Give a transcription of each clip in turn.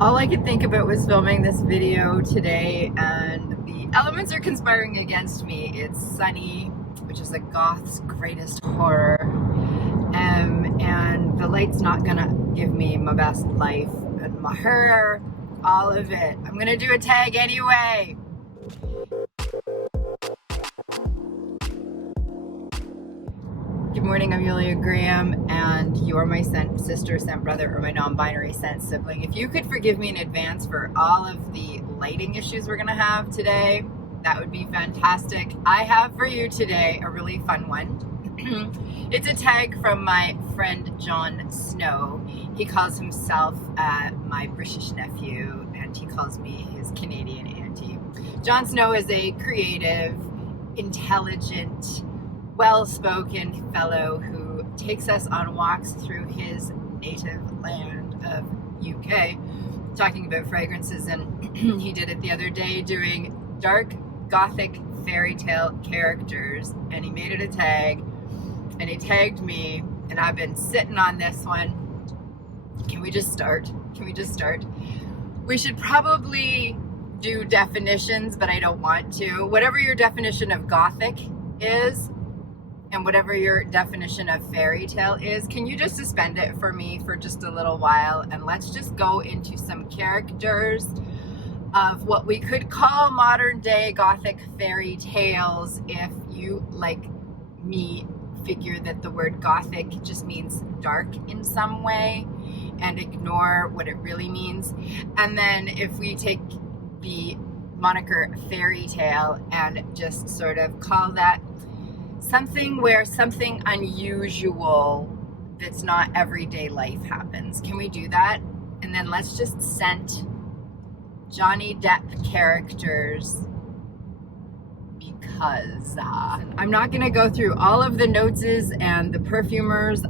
All I could think about was filming this video today, and the elements are conspiring against me. It's sunny, which is a goth's greatest horror, and the light's not gonna give me my best life, and my hair, all of it. I'm gonna do a tag anyway. Good morning, I'm Yulia Graham, and you are my sister, sent brother, or my non-binary sent sibling. If you could forgive me in advance for all of the lighting issues we're gonna have today, that would be fantastic. I have for you today a really fun one. It's a tag from my friend John Snow. He calls himself my British nephew, and he calls me his Canadian auntie. John Snow is a creative, intelligent, well-spoken fellow who takes us on walks through his native land of UK, talking about fragrances, and he did it the other day doing dark Gothic fairy tale characters, and he made it a tag, and he tagged me, and I've been sitting on this one. Can we just start? Can we just start? We should probably do definitions, but I don't want to. Whatever your definition of Gothic is, and whatever your definition of fairy tale is, can you just suspend it for me for just a little while, and let's just go into some characters of what we could call modern day Gothic fairy tales, if you, like me, figure that the word Gothic just means dark in some way and ignore what it really means. And then if we take the moniker fairy tale and just sort of call that something where something unusual that's not everyday life happens. Can we do that? And then let's just scent Johnny Depp characters, because I'm not going to go through all of the noses and the perfumers,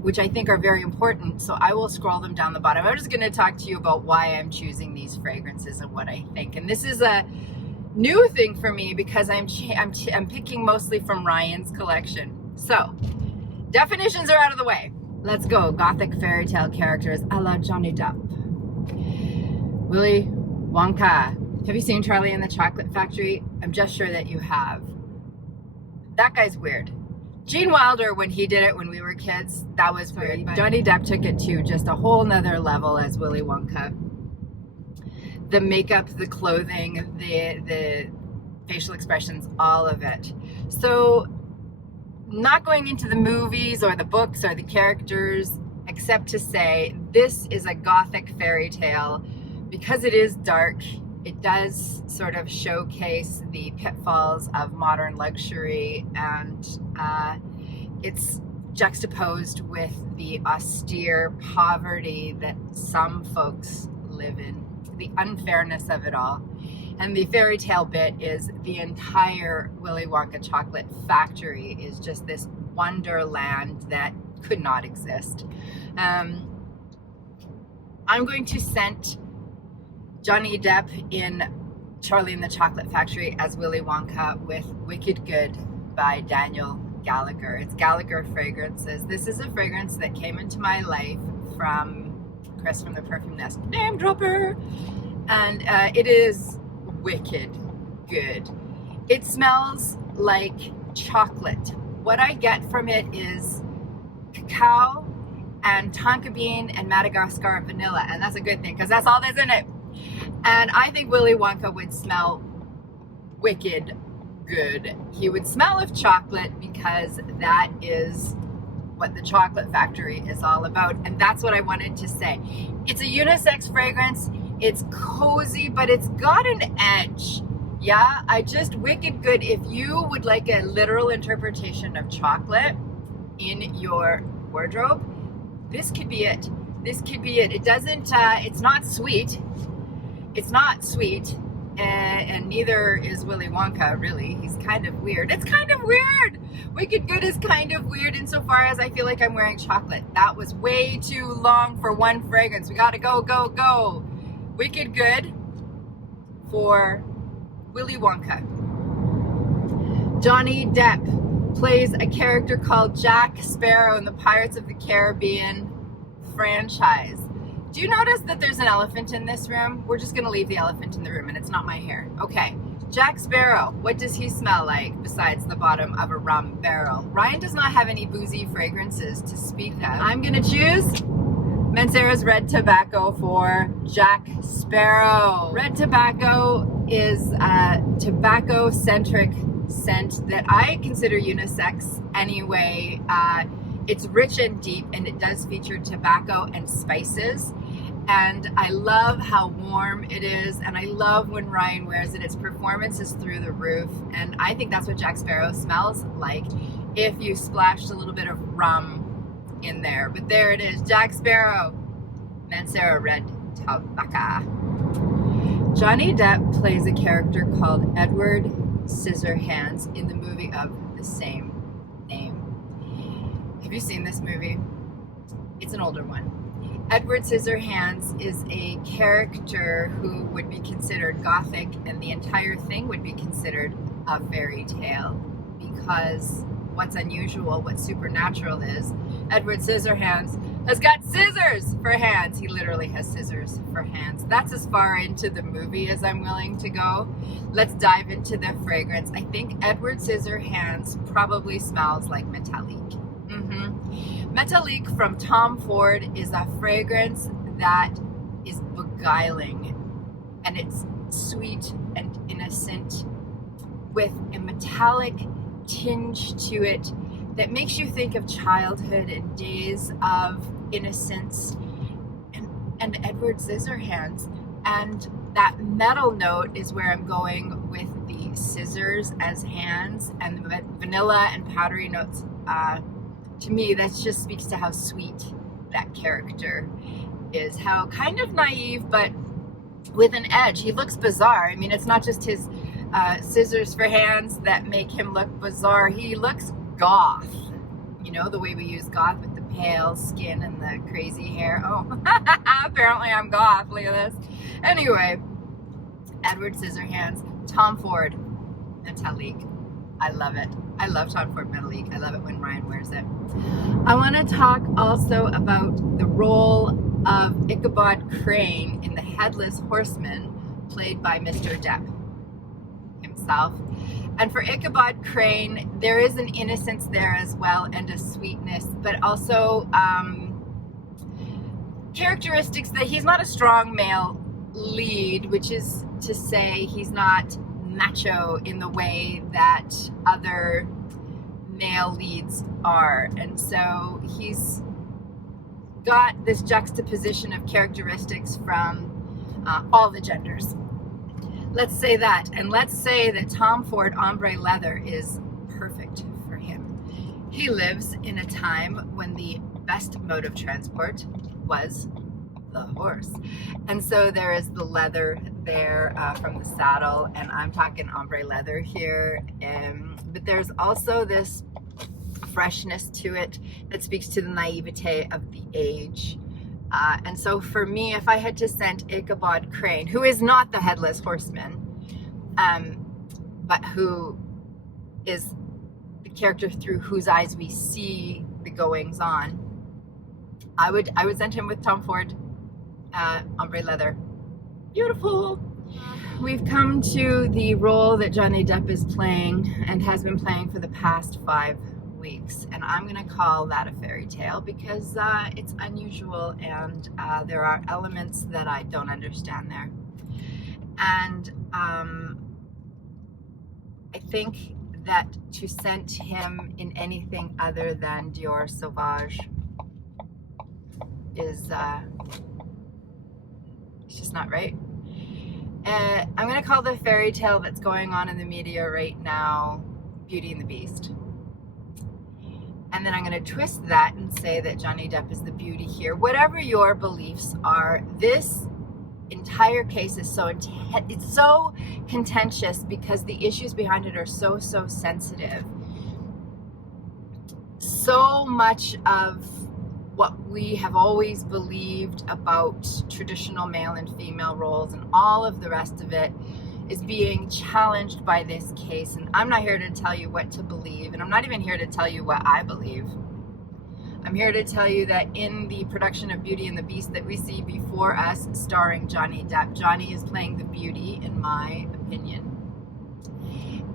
which I think are very important, so I will scroll them down the bottom. I'm just going to talk to you about why I'm choosing these fragrances and what I think. And this is a new thing for me because I'm picking mostly from Ryan's collection. So, definitions are out of the way. Let's go. Gothic fairy tale characters a la Johnny Depp. Willy Wonka. Have you seen Charlie and the Chocolate Factory? I'm just sure that you have. That guy's weird. Gene Wilder, when he did it when we were kids, that was weird. Johnny Depp took it to just a whole nother level as Willy Wonka. The makeup, the clothing, the facial expressions, all of it. So, not going into the movies or the books or the characters, except to say this is a Gothic fairy tale. Because it is dark, it does sort of showcase the pitfalls of modern luxury, and it's juxtaposed with the austere poverty that some folks live in, the unfairness of it all. And the fairy tale bit is the entire Willy Wonka chocolate factory is just this wonderland that could not exist. I'm going to scent Johnny Depp in Charlie and the Chocolate Factory as Willy Wonka with Wicked Good by Daniel Gallagher. It's Gallagher Fragrances. This is a fragrance that came into my life from Chris from the Perfume Nest, name dropper, and it is wicked good. It smells like chocolate. What I get from it is cacao and tonka bean and Madagascar vanilla, and that's a good thing because that's all that's in it. And I think Willy Wonka would smell wicked good. He would smell of chocolate because that is what the chocolate factory is all about. And that's what I wanted to say. It's a unisex fragrance. It's cozy, but it's got an edge. Yeah, wicked good. If you would like a literal interpretation of chocolate in your wardrobe, this could be it. This could be it. It doesn't, it's not sweet. It's not sweet, and neither is Willy Wonka, really. He's kind of weird. It's kind of weird! Wicked Good is kind of weird insofar as I feel like I'm wearing chocolate. That was way too long for one fragrance. We gotta go, go, go. Wicked Good for Willy Wonka. Johnny Depp plays a character called Jack Sparrow in the Pirates of the Caribbean franchise. Do you notice that there's an elephant in this room? We're just going to leave the elephant in the room, and it's not my hair. Okay. Jack Sparrow. What does he smell like besides the bottom of a rum barrel? Ryan does not have any boozy fragrances to speak of. I'm going to choose Mancera's Red Tobacco for Jack Sparrow. Red Tobacco is a tobacco-centric scent that I consider unisex anyway. It's rich and deep, and it does feature tobacco and spices. And I love how warm it is, and I love when Ryan wears it. Its performance is through the roof, and I think that's what Jack Sparrow smells like if you splashed a little bit of rum in there. But there it is, Jack Sparrow, Mancera Red Tobacco. Johnny Depp plays a character called Edward Scissorhands in the movie of the same name. Have you seen this movie? It's an older one. Edward Scissorhands is a character who would be considered Gothic, and the entire thing would be considered a fairy tale, because what's unusual, what's supernatural is Edward Scissorhands has got scissors for hands. He literally has scissors for hands. That's as far into the movie as I'm willing to go. Let's dive into the fragrance. I think Edward Scissorhands probably smells like Metallique. Metallique from Tom Ford is a fragrance that is beguiling, and it's sweet and innocent with a metallic tinge to it that makes you think of childhood and days of innocence and Edward Scissorhands. And that metal note is where I'm going with the scissors as hands, and the vanilla and powdery notes. To me, that just speaks to how sweet that character is, how kind of naive, but with an edge. He looks bizarre. I mean, it's not just his scissors for hands that make him look bizarre. He looks goth. You know, the way we use goth with the pale skin and the crazy hair. Oh, apparently I'm goth. Look at this. Anyway, Edward Scissorhands, Tom Ford, Metallique. I love it. I love Tom Ford Metallique. I love it when Ryan wears it. I want to talk also about the role of Ichabod Crane in The Headless Horseman, played by Mr. Depp himself. And for Ichabod Crane, there is an innocence there as well, and a sweetness, but also characteristics that he's not a strong male lead, which is to say he's not macho in the way that other male leads are. And so he's got this juxtaposition of characteristics from all the genders. Let's say that. And let's say that Tom Ford Ombré leather is perfect for him. He lives in a time when the best mode of transport was the horse. And so there is the leather there from the saddle, and I'm talking ombre leather here, but there's also this freshness to it that speaks to the naivete of the age. And so for me, if I had to scent Ichabod Crane, who is not the Headless Horseman, but who is the character through whose eyes we see the goings on, I would scent him with Tom Ford ombre leather. Beautiful. We've come to the role that Johnny Depp is playing and has been playing for the past 5 weeks, and I'm going to call that a fairy tale because it's unusual, and there are elements that I don't understand there. And I think that to scent him in anything other than Dior Sauvage is it's just not right. I'm going to call the fairy tale that's going on in the media right now Beauty and the Beast. And then I'm going to twist that and say that Johnny Depp is the beauty here. Whatever your beliefs are, this entire case is it's so contentious because the issues behind it are so sensitive. So much of what we have always believed about traditional male and female roles and all of the rest of it is being challenged by this case. And I'm not here to tell you what to believe, and I'm not even here to tell you what I believe. I'm here to tell you that in the production of Beauty and the Beast that we see before us, starring Johnny Depp, Johnny is playing the beauty, in my opinion.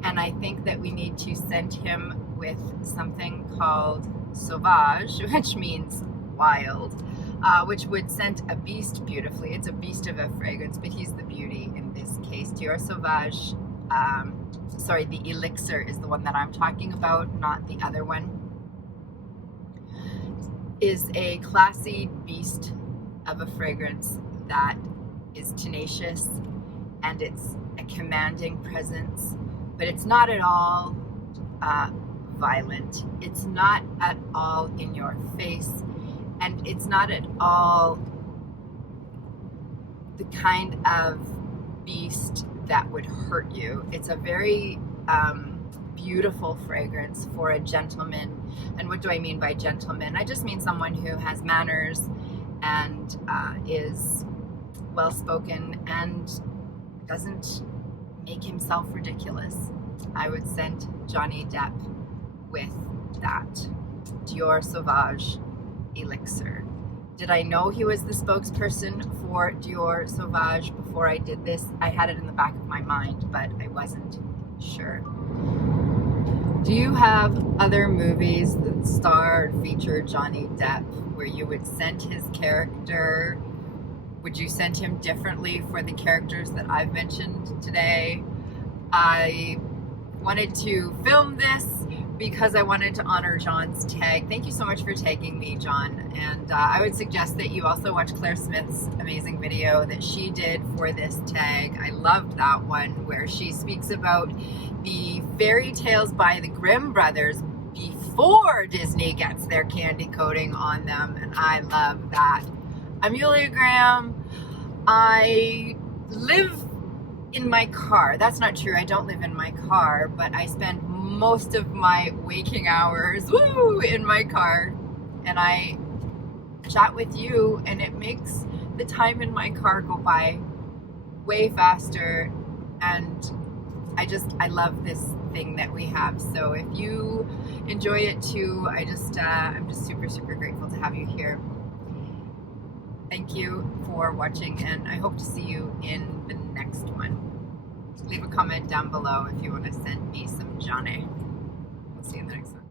And I think that we need to send him with something called Sauvage, which means wild, which would scent a beast beautifully. It's a beast of a fragrance, but he's the beauty in this case. Dior Sauvage, sorry, the Elixir is the one that I'm talking about, not the other one, is a classy beast of a fragrance that is tenacious, and it's a commanding presence, but it's not at all violent. It's not at all in your face, and it's not at all the kind of beast that would hurt you. It's a very beautiful fragrance for a gentleman. And what do I mean by gentleman? I just mean someone who has manners and is well-spoken and doesn't make himself ridiculous. I would send Johnny Depp with that Dior Sauvage Elixir. Did I know he was the spokesperson for Dior Sauvage before I did this? I had it in the back of my mind, but I wasn't sure. Do you have other movies that star or feature Johnny Depp where you would scent his character? Would you scent him differently for the characters that I've mentioned today? I wanted to film this because I wanted to honor John's tag. Thank you so much for tagging me, John. And I would suggest that you also watch Claire Smith's amazing video that she did for this tag. I loved that one where she speaks about the fairy tales by the Grimm brothers before Disney gets their candy coating on them, and I love that. I'm Yulia Graham. I live in my car. That's not true. I don't live in my car, but I spend most of my waking hours in my car, and I chat with you, and it makes the time in my car go by way faster, and I love this thing that we have. So if you enjoy it too, I'm just super grateful to have you here. Thank you for watching, and I hope to see you in the next one. Leave a comment down below if you want to send me some Johnny. We'll see you in the next one.